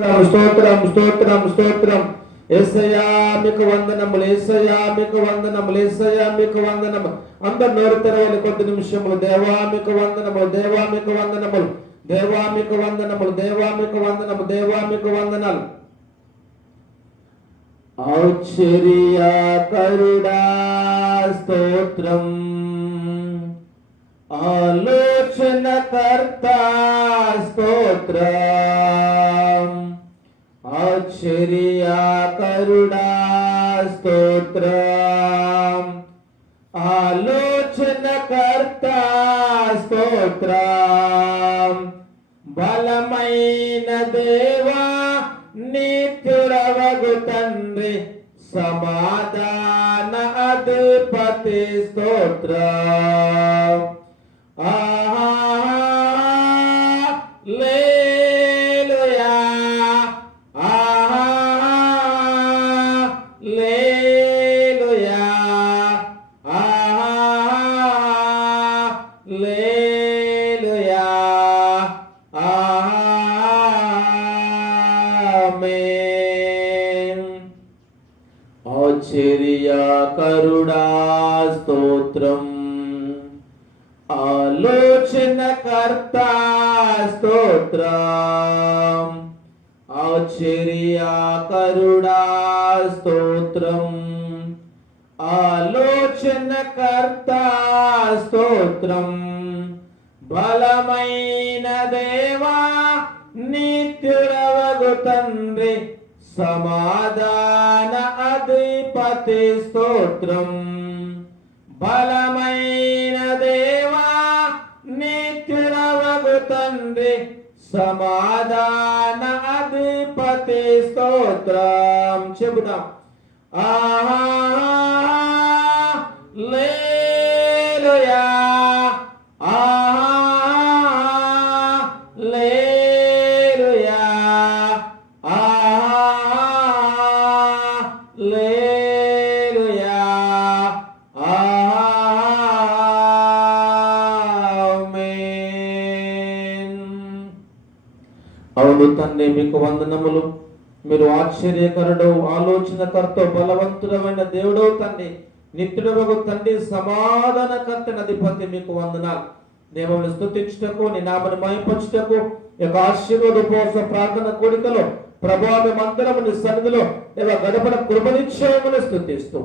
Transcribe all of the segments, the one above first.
స్తోత్రం స్తోత్రం స్తోత్రం. యేసయ్యా మీకు వందనములు, యేసయ్యా మీకు వందనములు, యేసయ్యా మీకు వందనములు. అందరు నోరు తెరవాలి కొద్ది నిమిషములు. దేవా మీకు వందనములు, దేవా మీకు వందనములు, దేవా మీకు వందనములు, దేవా మీకు వందనము, దేవా మీకు వందనాలు. ఆశ్చర్యకరుడా స్తోత్రం, ఆలోచనకర్త స్తోత్రం, ఆశ్చర్యకరుడా స్తోత్రం, ఆలోచనకర్త స్తోత్రం. బలమైన దేవా నిత్యుడవగు తండ్రి, సమాధాన అధిపతి స్తోత్రం. హల్లెలూయా, హల్లెలూయా, హల్లెలూయా, ఆమేన్. ఆశ్చర్యకరుడా స్తోత్రం, ఆలోచనకర్త స్తోత్రం, ఆశ్చర్యకరుడా స్తోత్రం, ఆలోచనకర్త స్తోత్రం. బలమైన దేవా నిత్యుడవగు తండ్రి, సమాధాన అధిపతి స్తోత్రం. బలమైన దేవా నిత్యుడవగు తండ్రి, సమాధాన అధిపతి స్తోత్రం. చెబుదాం. హల్లెలూయా, హల్లెలూయా, హల్లెలూయా, ఆమేన్. అవును తండ్రి, మీకు వందనములు. మీరు ఆశ్చర్యకరుడు, ఆలోచనకర్త, బలవంతుడమైన దేవుడు తండ్రి, నిత్యుడవగు తండ్రి, సమాధానకర్త అధిపతి, మీకు వందనాలు. దేవుని స్తుతించుటకు, నీ నామను మహిమపరచుటకు, ఈ యొక్క ఆశీర్వాద ఉపవాస ప్రార్థన కోడికలో ప్రభువా మేమందరము నీ సన్నిధిలో గడపడ కృపనిశ్చయమును స్తుతిస్తూ,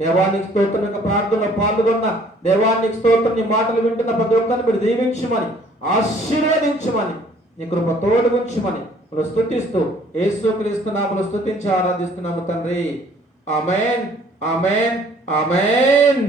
దేవానికి స్తోత్రం. యొక్క ప్రార్థనలో పాల్గొన్న దేవానికి స్తోత్రం. నీ మాటలు వింటున్న ప్రతి ఒక్కరిని మీరు దీవించమని, ఆశీర్వదించమని, నీ కృప తోడుగుంచమని స్తుతిస్తూ యేసుక్రీస్తు నామములో స్తుతించి ఆరాధిస్తున్నాము తండ్రి. ఆమేన్, ఆమేన్, ఆమేన్.